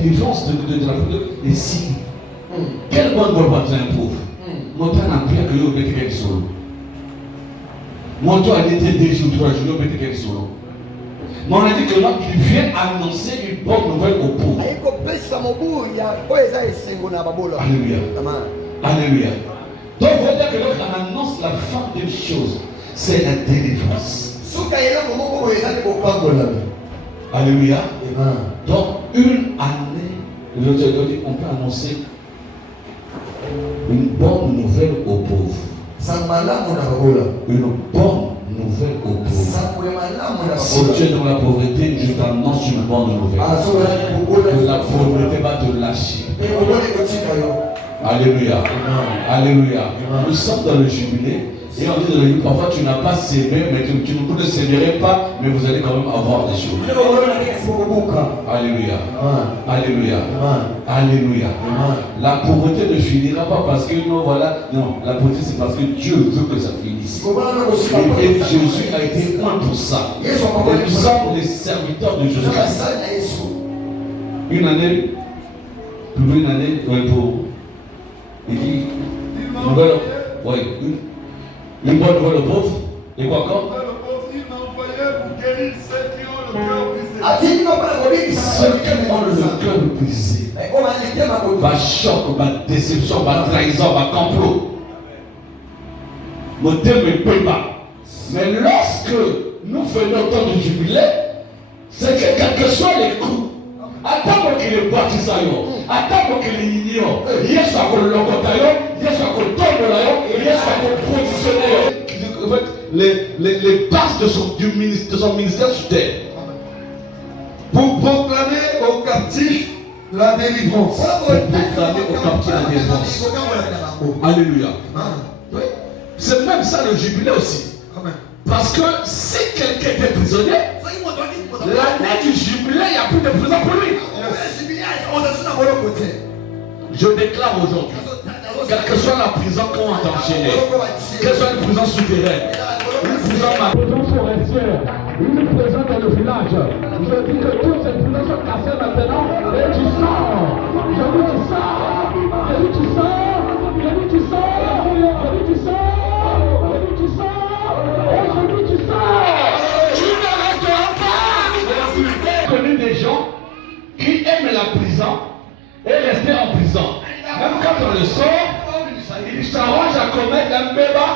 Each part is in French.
délivrance de la pauvreté. Et si, quel bon bon pas un pauvre? Mon temps n'a plus que l'eau, mais quel solo. Mon temps a été 2 jours, 3 jours, mais quel solo. Mais on a dit que l'homme qui vient annoncer une bonne nouvelle aux pauvres. Alléluia. Alléluia. Donc, on va dire que l'homme annonce la fin d'une chose, c'est la délivrance. Alléluia. Donc, une année, on peut annoncer une bonne nouvelle aux pauvres. Une bonne nouvelle aux pauvres. Si tu es dans la pauvreté, je t'annonce une bonne nouvelle. Que la pauvreté va te lâcher. Alléluia. Alléluia. Nous sommes dans le jubilé. Et on dit dans le jubilé, parfois tu n'as pas sémé, mais tu ne sémerai pas, mais vous allez quand même avoir des choses. Alléluia. Alléluia. Alléluia. La pauvreté ne finira pas parce que non, voilà. Non, la pauvreté c'est parce que Dieu veut que ça finisse. Et Jésus a été un pour ça. Et nous sommes les serviteurs de Jésus. Une année, pour une année, pour. Il dit, une bonne nouvelle aux pauvres. Et quoi encore? Il m'a envoyé pour guérir ceux qui ont le cœur brisé. Ceux qui ont le cœur brisé. Par choc, par déception, par trahison, par complot. Mon Dieu ne peut pas. Mais lorsque nous faisons autant de jubilé, c'est que quels que soient les coups, attends qu'il est baptisé, attends qu'il est ignorant, il y a ce qu'on l'a il y a ce qu'on tombe là, il y a ce qu'on positionne. Les bases de son ministère sur terre. Pour proclamer aux captifs la délivrance. Pour proclamer aux captifs la délivrance. Alléluia. C'est même ça le jubilé aussi. Parce que si quelqu'un était prisonnier, l'année du jubilé, il n'y a plus de prison pour lui. Je déclare aujourd'hui, quelle que soit la prison qu'on a enchaînée, quelle soit une prison souterraine, une prison forestière, une prison dans le village, je dis que toutes ces prisons sont cassées maintenant et tu sors. Je dis tu sors. Je dis tu sors. Je dis tu sors. Je dis tu sors. Je dis tu sors. Et je dis tu sors. Tu ne resteras pas. J'ai connu des gens qui aiment la prison et rester en prison. Même quand on le sort, il s'arrange à commettre un béba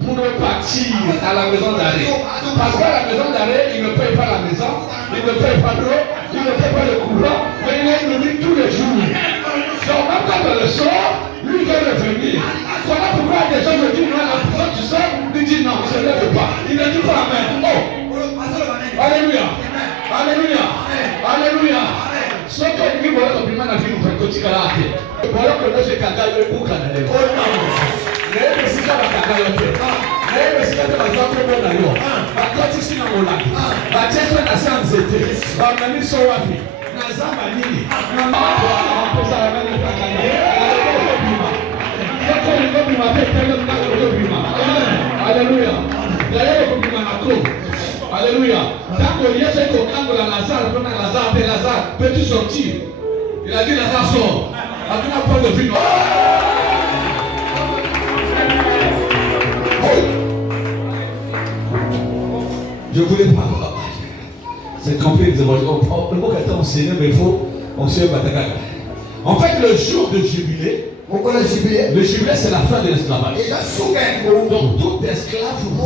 pour ne partir à la maison d'arrêt. Parce qu'à la maison d'arrêt, il ne paye pas la maison, il ne paye pas l'eau, il ne paye pas le courant, mais il est nourri tous les jours. Donc même quand on le sort, lui il veut revenir. Voilà pourquoi des gens me disent non, la prison tu sors, il dit non, il ne se lève pas. Il ne dit pas amen. Oh! Alléluia! Alléluia! Alléluia! Soki olingi boloko bima na vino kotikala te. Boloko nyonso ekanga yo ebukana lelo. Nayebi esika bakanga yo te. Nayebi esika te bazwa kombo na yo. Bakotisi na molaki. Batie so na se ya nzete. Bamemi so wapi? Na zamba nini? Na mapo bapesaka nani ekakanga. Nayebi okobima. Soki olingi obima te tele ndako okobima. Alléluia. Nayebi okobima na ko. Alléluia. Quand Yesu est au camp de Lazare, Lazare, peux-tu sortir? Il a dit Lazare sort. Après la porte de vino. Je voulais pas. C'est compliqué. Mais il faut. On se bat. En fait, le jour de jubilé. Le jubilé, c'est la fin de l'esclavage. Donc, tout esclave on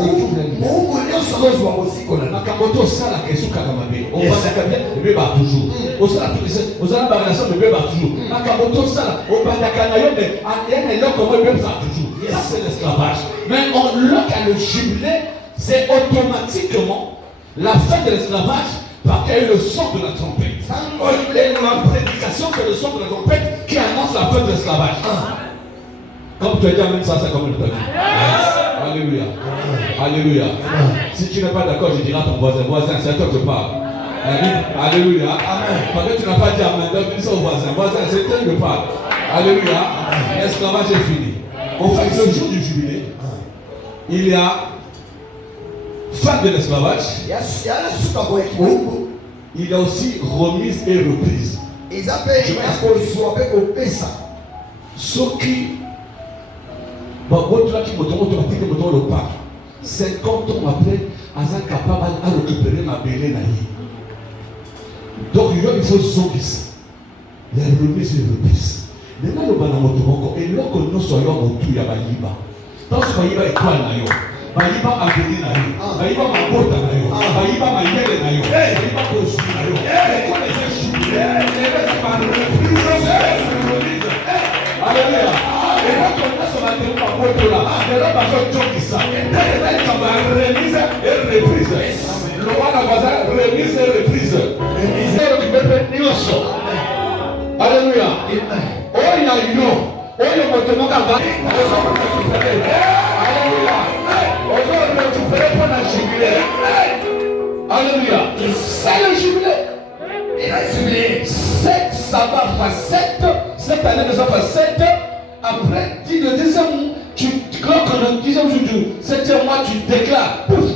va toujours. Ça, c'est l'esclavage. Mais le jubilé, c'est automatiquement la fin de l'esclavage parce qu'il y a eu le son de la trompette. Et la prédication, c'est le son de la trompette qui annonce la fin de l'esclavage. Comme tu as dit, même ça, c'est comme le dit. Alléluia. Alléluia. Si tu n'es pas d'accord, je dirai à ton voisin, c'est à toi que je parle. Alléluia. Parce que tu n'as pas dit amen, donc dis ça au voisin, c'est toi que je parle. Alléluia. L'esclavage est fini. Au fait, ce jour du jubilé, il y a fin de l'esclavage. Il y a aussi remise et reprise. Soki, votre qui me le pas. 50 ans après, Azan capable de récupérer ma belle naïe. Donc il faut sauver ça. Il y a remise et reprise. Maintenant, le banamoto, et là que nous soyons au tout, il y a Bayiba. Dans ce Bayiba est quoi naïo? Bayiba a venu naïo. Bayiba m'a bota naïo. Bayiba m'a yélé naïo. Bayiba kosu naïo. Et quoi les échoués? Alléluia. Et là, quand on a son atelier par moto là, et là, on va faire ça. Et là, on va remise et reprise. Le roi n'a pas remise et reprise. Alléluia. Oh, il y a une eau. Oh, il y a un moto. Alléluia. Oh, il y a un jubilé pour la jubilé. Alléluia. C'est le jubilé. Il a jubilé. 7, ça va faire 7. Cette année, ça va faire 7. Après, le deuxième, le deuxième jour du 7e mois, tu déclares. Pouf.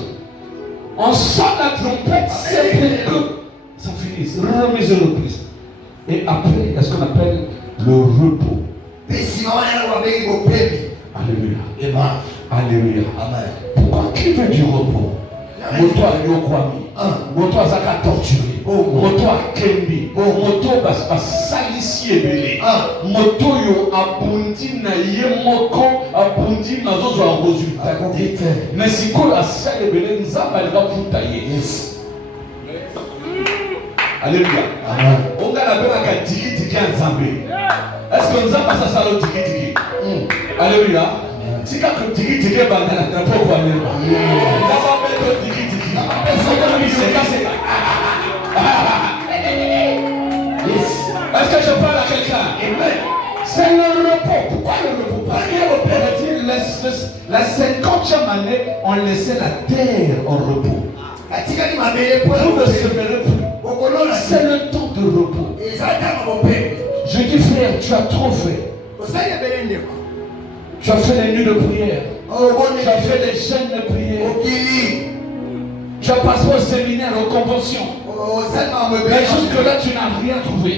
On sent la trompette, c'est que ça finit. Remise et reprise. Et après, il y a ce qu'on appelle le repos. Alléluia. Alléluia. Pourquoi qui veut du repos? Moto a yokwami. Moto a zaka torturé. Moto a kembi. Moto a salisi ebele. Moto yo abundi na yemoko abundi na zozo a résultat. Mais si ko la sale ebele nzamba le va putaye. Alléluia. On a la belle à digi digi en Zambie. Est-ce que nous avons passé ça au digi digi? Alléluia. Si quelqu'un digi digi est bandé, il n'a pas quoi dire. Il n'a pas mettre digi digi. Est-ce que je parle à quelqu'un? C'est le repos. Pourquoi le repos? Parce que la 50e année, on laissait la terre en repos. Vous ne semerez plus. C'est le temps de repos. Je dis frère, tu as trop fait. Tu as fait les nuits de prière. Tu as fait les jeûnes de prière. Tu as passé au séminaire, aux conventions. Mais jusque-là, tu n'as rien trouvé.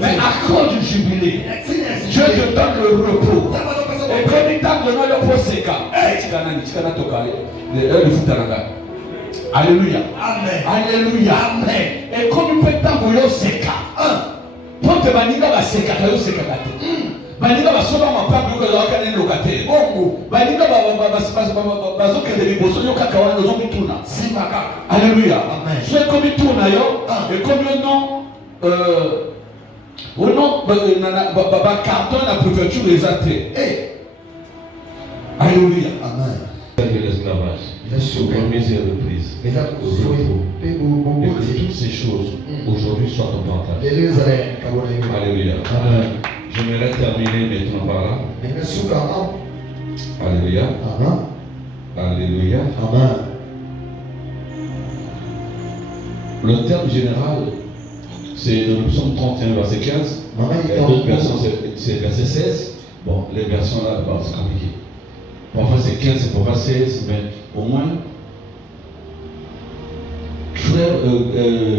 Mais à cause du jubilé, Dieu te donne le repos. Et comme il t'a donné le repos, c'est quand Alléluia. Amen. Alléluia. Amen. Et comme il peut t'envoyer seka. Pour te baniga va seka, tu seka kate. Baniga va soba ma papa que la kane lokate. Baniga va zoke de liboso yo kakawana zo mituna. Simaka. Alléluia. Amen. C'est comme il tourne yo et comme le nom au nom ba carton la préfecture des athées. Alléluia. Amen. L'esclavage. Remise et reprise. Et que toutes ces choses aujourd'hui soient en partage. Alléluia. J'aimerais terminer maintenant par là. Alléluia. Alléluia. Le terme général, c'est le psaume 31, verset 15. D'autres versions, c'est verset 16. Bon, les versions là, c'est compliqué. Parfois c'est 15, parfois 16, mais au moins, frère,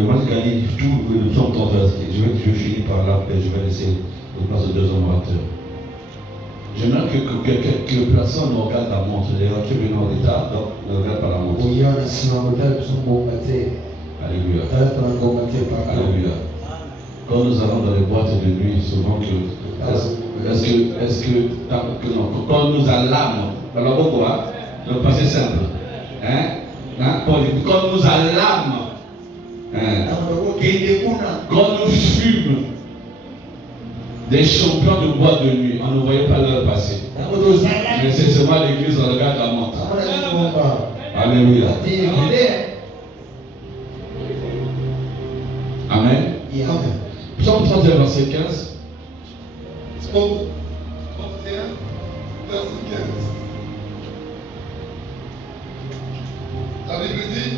moi j'ai gagné tout le psaume 31. Je finis par là, et je vais laisser le place de deux orateurs. J'aimerais que personne ne regarde la montre. Les voitures viennent en retard, donc ne regarde pas la montre. Alléluia. Alléluia. Quand nous allons dans les boîtes de nuit, souvent quand nous allons, alors pourquoi? Le passé simple. Quand nous allons, quand nous fûmes des champions de boîte de nuit, on ne voyait pas leur passé. Mais c'est seulement l'église, on regarde la montre. Alléluia. Amen. Psaume 31, verset 15. Psaume 31, verset 15. La Bible dit,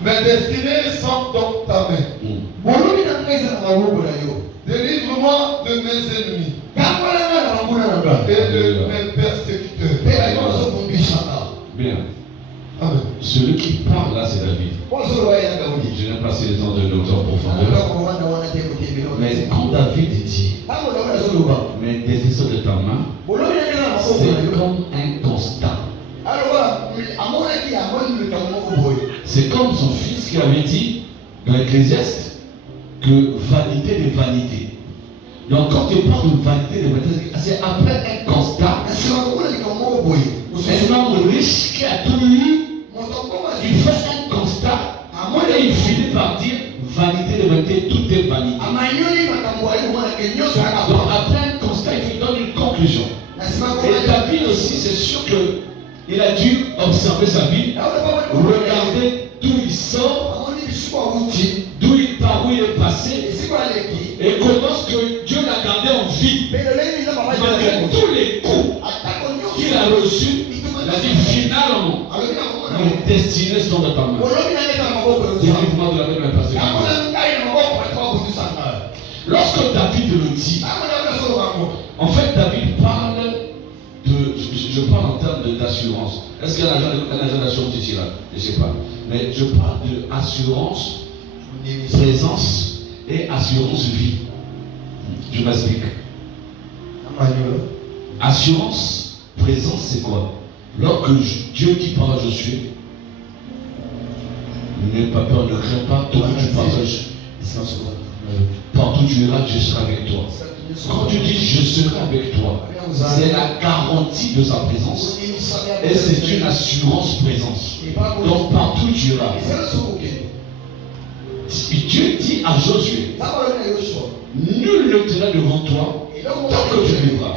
mes destinées sont dans ta main. Délivre-moi de mes ennemis et de mes persécuteurs. Bien. Amen. Celui qui parle là, c'est David. Je n'ai dans de l'autre profondeur. Mais quand David dit, mais descends de ta main, c'est comme un constat. C'est comme son fils qui avait dit dans l'Ecclésiaste que vanité de vanité. Donc quand tu parles de vanité de vanité, c'est après un constat. Un homme riche qui a tout lu, il fait un constat et il finit par dire vanité de vanité, tout est vanité. Donc après un constat, il donne une conclusion. Et David aussi, c'est sûr qu'il a dû observer sa vie, regarder d'où il sort, par où il est passé, et comment est-ce que Dieu l'a gardé en vie. Malgré tous les coups qu'il a reçus, il a dit finalement, mes destinées sont dans ta main. Délivre-moi de la même passée. Lorsque David le dit, en fait David parle de, je parle en termes d'assurance. Est-ce qu'il y a un agent d'assurance ici là? Je ne sais pas. Mais je parle d'assurance, présence et assurance vie. Je m'explique. Assurance, présence, c'est quoi? Lorsque Dieu dit par là je suis, n'aie pas peur, ne crains pas, tout que tu partages. Partout tu iras, je serai avec toi. Quand tu dis je serai avec toi, c'est la garantie de sa présence et c'est une assurance présence. Donc partout tu iras. Dieu dit à Josué, nul ne sera devant toi tant que tu vivras,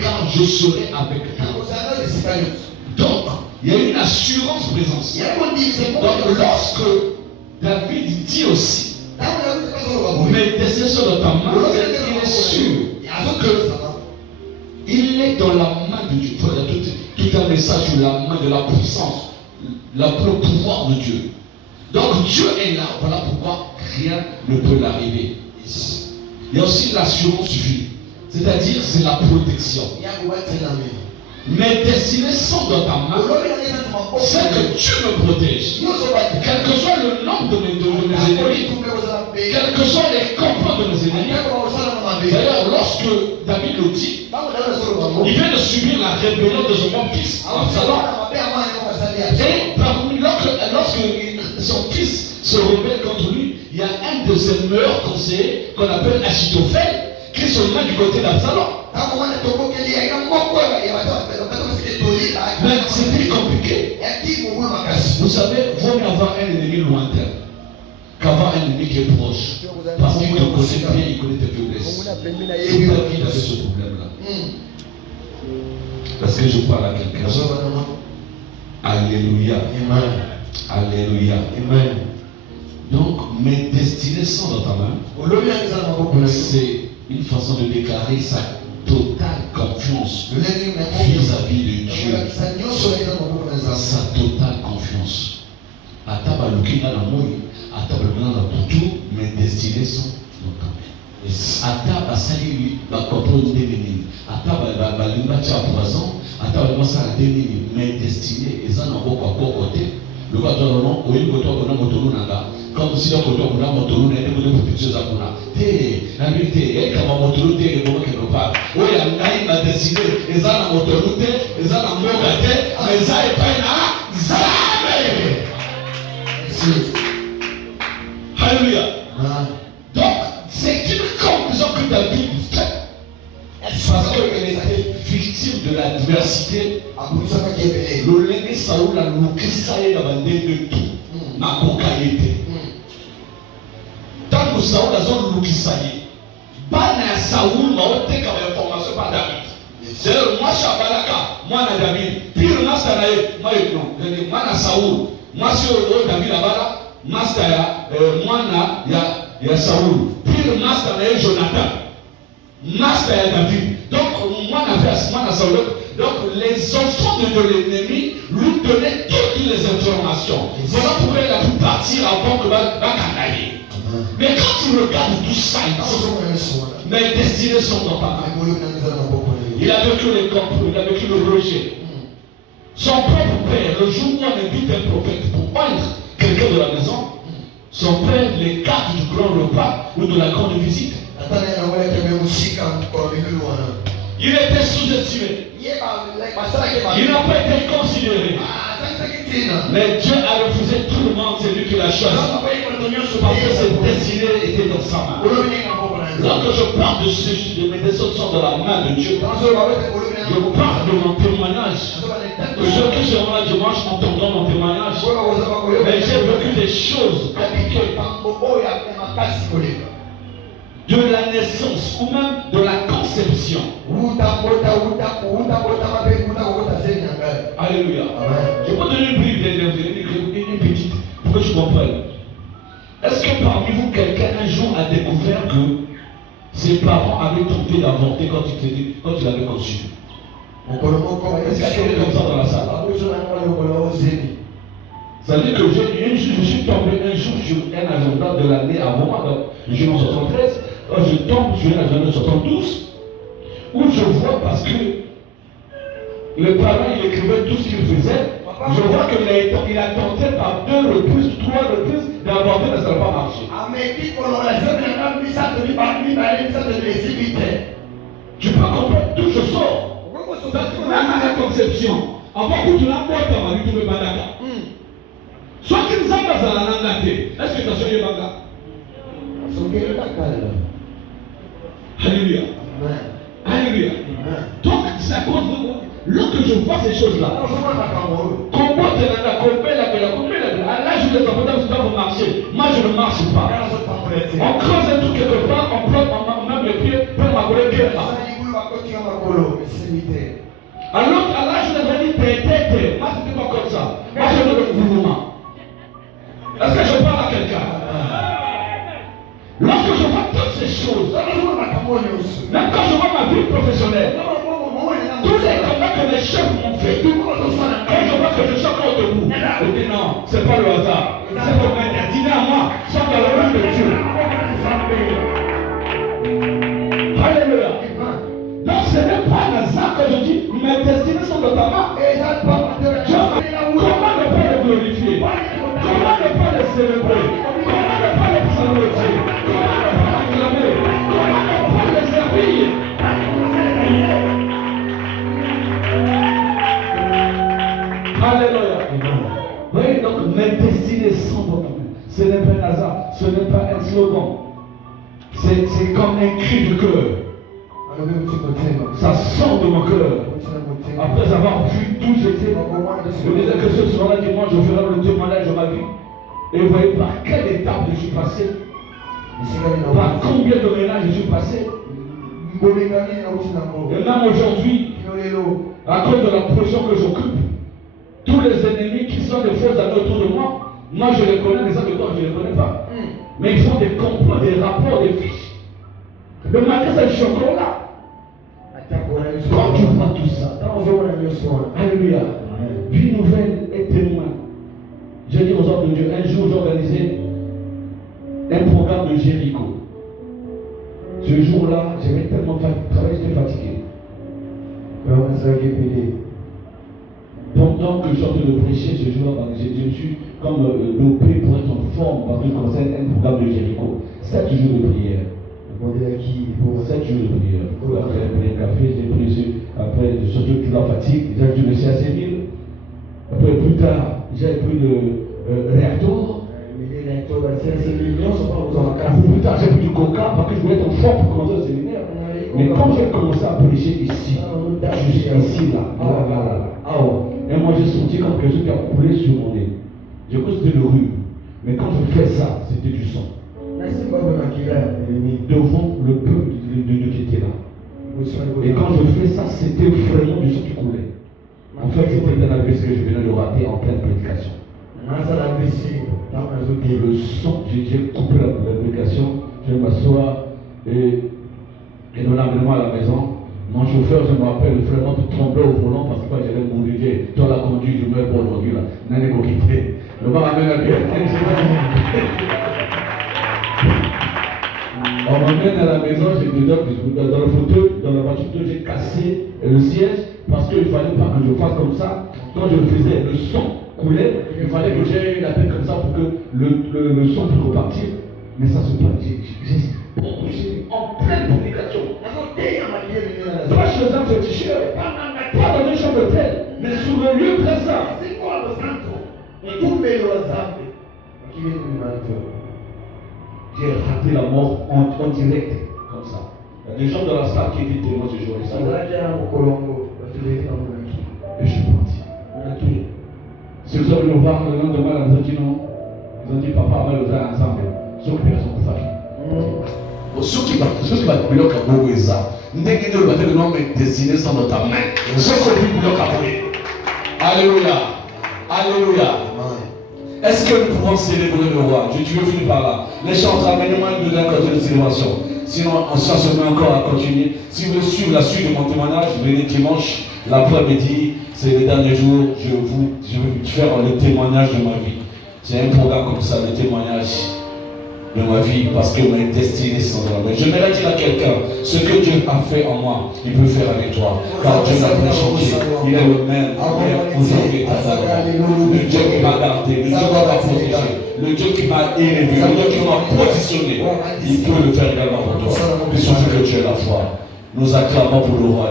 car je serai avec toi. Donc, il y a une assurance présence. Donc, lorsque David dit aussi, mais tes sont dans ta main, il est sûr qu'il est dans la main de Dieu. Tout un message sur la main de la puissance, le pouvoir de Dieu. Donc Dieu est là, voilà pourquoi rien ne peut l'arriver. Il y a aussi l'assurance vie, c'est-à-dire c'est la protection. Mes destinées sont dans ta main, c'est que tu me protèges. Quel que soit le nombre de mes ennemis, quels que soient les complots de mes ennemis. D'ailleurs, lorsque David le dit, il vient de subir la rébellion de son bon fils, Absalom. Et lorsque son fils se rebelle contre lui, il y a un de ses meilleurs conseillers qu'on appelle Achitophel qui se met du côté d'Absalom. Mais c'était compliqué. Vous savez, vaut mieux avoir un ennemi lointain qu'avoir un ennemi qui est proche. Parce qu'il te connaît bien, il connaît tes faiblesses. Et David avait ce problème-là. Parce que je parle à quelqu'un. Alléluia. Alléluia. Amen. Donc, mes destinées sont dans ta main. C'est une façon de déclarer sa totale confiance vis-à-vis de Dieu. Sa totale confiance. Mes destinées sont dans ta main. Ata basali bakopo ndenini ata balimba cha poison ata basala ndenini mes destinées ezana boko kote le ba dono o yiko to na motonu nanga comme si le koto kuna motonu na ndeko de pictures za kuna te na vérité e kama motonu te ke bomo ke no pa o ya ngai ma destinée ezana motonu te ezana mboga te mais ça est pas na zabe. Alléluia. Donc c'est une conclusion que David fait. Parce qu'il était victime de l'adversité. Le lengue Saoul a loué Saïd a bandé de tout. N'a pas qualité. Tant que Saoul a zone loué Saïd, Bana Saoul m'a ôté comme information par David. C'est moi Shabalaka, moi na David. Pire master nae, moi non. Moi na Saoul, moi sur David là-bas, master moi na ya Saoul. Pire master nae Jonathan. Master David. Donc, moi, Saoul. Donc, les enfants de l'ennemi lui donnaient toutes les informations. Voilà pourquoi il a pu partir avant que Bakanaï. Mais quand tu regardes tout ça, mes destinées sont dans ta main. Il a vécu les complots, il a vécu le rejet. Son propre père, le jour où on invite un prophète pour peindre quelqu'un de la maison, son père les cartes du grand repas ou de la grande visite. Il était sous-estimé. Il n'a pas été considéré. Mais Dieu a refusé tout le monde, c'est lui qui l'a choisi. Parce que ses destinées étaient dans sa main. Lorsque je parle de mes décisions sont dans la main de Dieu, je parle de mon témoignage. Ceux qui seront là dimanche entendront mon témoignage. Mais j'ai vécu des choses compliquées. De la naissance ou même de la conception. Alléluia. Je peux donner une brique, une petite, pour que je comprenne. Est-ce que parmi vous, quelqu'un un jour a découvert que ses parents avaient tenté d'avorter quand il avait conçu? Est-ce qu'il y a quelqu'un comme ça dans la salle? Ça veut dire que je suis tombé un jour sur un agenda de l'année avant moi, donc je suis en 73, je tombe sur un agenda de 72, où je vois parce que le parent il écrivait tout ce qu'il faisait, je vois qu'il a tenté par 2 reprises, 3 reprises d'avorter, mais ça n'a pas marché. Tu peux comprendre d'où je sors. Même à la conception, avant que tu l'as porté dans ma vie, tu me badaka. Soit tu ne sais pas ça, est-ce que tu as choisi Banga? Alléluia. Alléluia. Donc, c'est à cause de moi. Lorsque je vois ces choses-là, comment à l'âge où les enfants doivent marcher, moi je ne marche pas. On creuse un truc quelque part, on plante, on met le pied, pour ma collègue quelque part. Alors, à l'âge où les enfants disent, moi c'était pas comme ça. Moi je veux le mouvement. Est-ce que je parle à quelqu'un? Lorsque je vois toutes ces choses, même quand je vois ma vie professionnelle, tous les combats que mes chefs m'ont fait, quand je vois que je suis encore debout, je dis non, c'est pas le hasard, c'est pour ma destinée à moi, sans dans le nom de Dieu. Alléluia. Donc ce n'est pas un hasard que je dis, mes destinées sont dans ta main. Comment ne pas le glorifier? Comment ne pas le célébrer? Comment ne pas le saluer? Comment ne pas l'acclamer? Comment ne pas le servir? Alléluia. Oui, donc mes destinées sont dans ta main. Ce n'est pas un hasard, ce n'est pas un slogan. C'est comme un cri du cœur. Ça sort de mon cœur. Après avoir vu d'où j'étais, je disais que ce soir-là, dimanche, je ferai le témoignage de ma vie. Et vous voyez par quelle étape je suis passé, par combien de ménages je suis passé. Et même aujourd'hui, à cause de la position que j'occupe, tous les ennemis qui sont des faux amis autour de moi, moi je les connais, les autres de toi je ne les connais pas. Mais ils font des complots, des rapports, des fiches. De malgré ce chocolat. Quand tu vois tout ça, alléluia, vie nouvelle et témoin. J'ai dit aux hommes de Dieu, un jour j'ai organisé un programme de Jéricho. Ce jour-là, j'avais tellement travaillé, j'étais fatigué. Pendant que je suis en train de prêcher ce jour-là, je me suis comme dopé pour être en forme parce que je commençais un programme de Jéricho. 7 jours de prière. 7 jours de prière. Après, j'ai pris un café, j'ai pris après, surtout toute la fatigue, j'ai dû me suis assez vite. Après, plus tard, j'ai pris le réacteur. Plus tard, j'ai pris du coca parce que je voulais être en forme pour commencer le séminaire. Mais quand j'ai commencé à prêcher ici, juste ici, là, et moi j'ai senti comme quelque chose qui a coulé sur mon nez. Je crois que c'était le rhume. Mais quand je fais ça, c'était du sang. Devant le peuple de Dieu qui était là. Et quand je fais ça, c'était vraiment du sang qui coulait. En fait, c'était un AVC que je venais de rater en pleine prédication. Et le sang, j'ai coupé la prédication, je vais m'asseoir et dans l'amenement à la maison. Mon chauffeur, je me rappelle, le frère tout tremblait au volant parce que j'avais mourir. Toi la conduite, je meurs pour aujourd'hui là. N'allez pas quitter. Le bar amène à bien. On m'amène à la maison, j'ai dans le fauteuil, dans la voiture, j'ai cassé le siège parce qu'il ne fallait pas que je fasse comme ça. Quand je le faisais, le son coulait, il fallait que j'aie la tête comme ça pour que le sang puisse repartir. Mais ça se passe, j'ai en pleine communication. Pas chez un féticheur, pas dans une chambre d'hôtel, mais sur le lieu très saint. J'ai raté la mort en direct, comme ça. Il y a des gens dans la salle qui étaient témoins ce jour-là. Et je suis parti. Si vous avez nous voir le lendemain, ils ont dit non. Ils ont dit papa, on va le faire ensemble. Ceux qui sont coupés. Ceux qui vont bloquer à Bogoïsa, nous devons dessiner sans notre main. Ceux qui bloquent à Bogoïsa. Alléluia. Alléluia. Est-ce que nous pouvons célébrer le roi? Je veux finir par là. Les chants, amenez-moi une deuxième côté de célébration. Sinon, ça se met encore à continuer. Si vous voulez suivre la suite de mon témoignage, venez dimanche, l'après-midi, c'est les derniers jours. Je vais faire le témoignage de ma vie. C'est un programme comme ça, le témoignage de ma vie, parce que mes destinées sont dans la main. Je vais dire à quelqu'un, ce que Dieu a fait en moi, il peut faire avec toi. Car Dieu n'a pas changé. Il est le même, hier, aujourd'hui, le Dieu qui m'a gardé, le Dieu qui m'a protégé, le Dieu qui m'a élevé, le Dieu qui m'a positionné. Il peut le faire également pour toi. Puisque que tu es la foi. Nous acclamons pour le roi.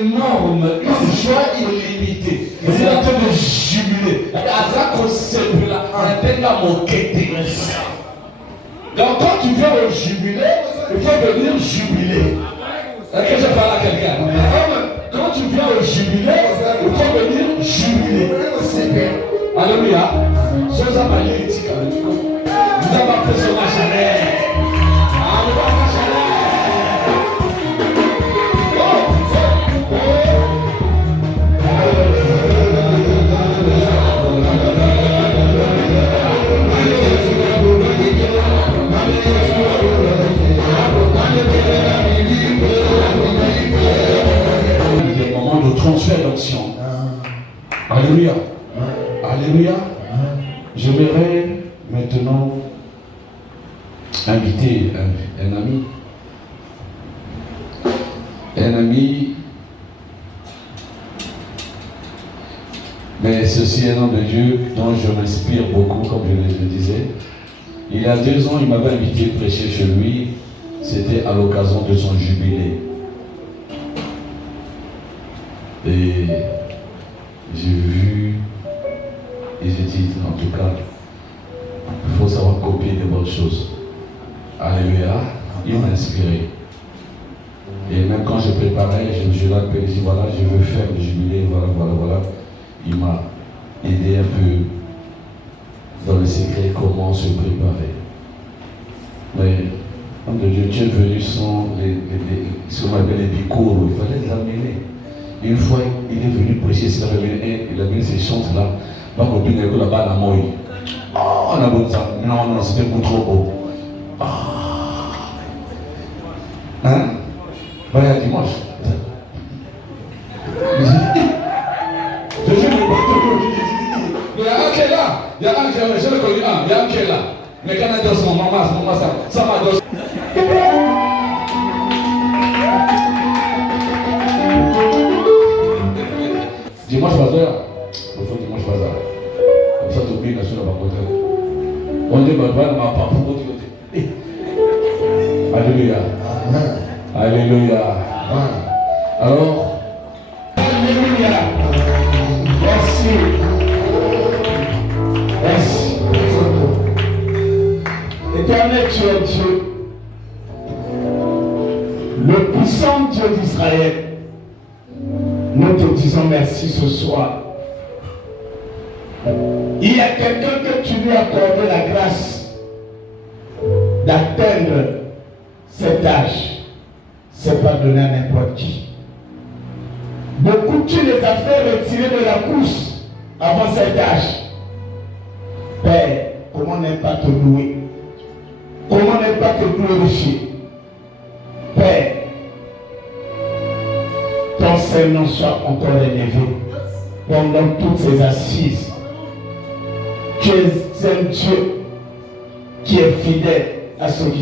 Énorme, une joie illimitée. C'est en train de jubiler. Donc quand tu viens au jubilé, il faut venir jubiler. Est-ce que je parle à quelqu'un? Quand tu viens au jubilé, il faut venir jubiler. Alléluia. Sans avaler les tickets. Nous avons appris ce machin. Des moments de transfert d'action. Alléluia. Alléluia. J'aimerais maintenant inviter un ami. Un ami. Mais ceci est un homme de Dieu dont je m'inspire beaucoup, comme je le disais. Il y a 2 ans, il m'avait invité à prêcher chez lui. C'était à l'occasion de son jubilé. Et j'ai vu, et j'ai dit, en tout cas, il faut savoir copier de bonnes choses. Alléluia. Il m'a inspiré. Et même quand je préparais, je l'ai appelé, je dis, voilà, je veux faire le jubilé, voilà. Il m'a aidé un peu dans le secret comment se préparer. Mais, homme de Dieu, tu es venu sans ce qu'on appelle les bicours, il fallait les amener. Une fois, il est venu prêcher, il a mis ces chants-là, donc on dit que là-bas, la mouille. Oh, on a beau ça. Non, c'était beaucoup trop beau. Hein? Il y a dimanche. Je suis le bateau. Il y a un qui est là. Il y a un qui est là. Je le connais un. Il y a un qui est là. Mais quand on a dit son maman, ça m'a donné. Dimanche bazar. Il faut dimanche bazar. Comme ça, tu oublies la chose à ma côté. On dit, bah, ma papa, pour côté. Alléluia. Alléluia. Alors, alléluia. Merci. Merci. Éternel, tu es Dieu. Le puissant Dieu d'Israël. Nous te disons merci ce soir. Il y a quelqu'un que tu lui as accordé la grâce d'atteindre cet âge. Ce n'est pas donné à n'importe qui. Beaucoup, tu les as fait retirer de la course avant cet âge. Père, comment ne pas te louer? Comment ne pas te glorifier? Père, ton Seigneur soit encore élevé pendant toutes ces assises. Tu es un Dieu qui est fidèle à ce qui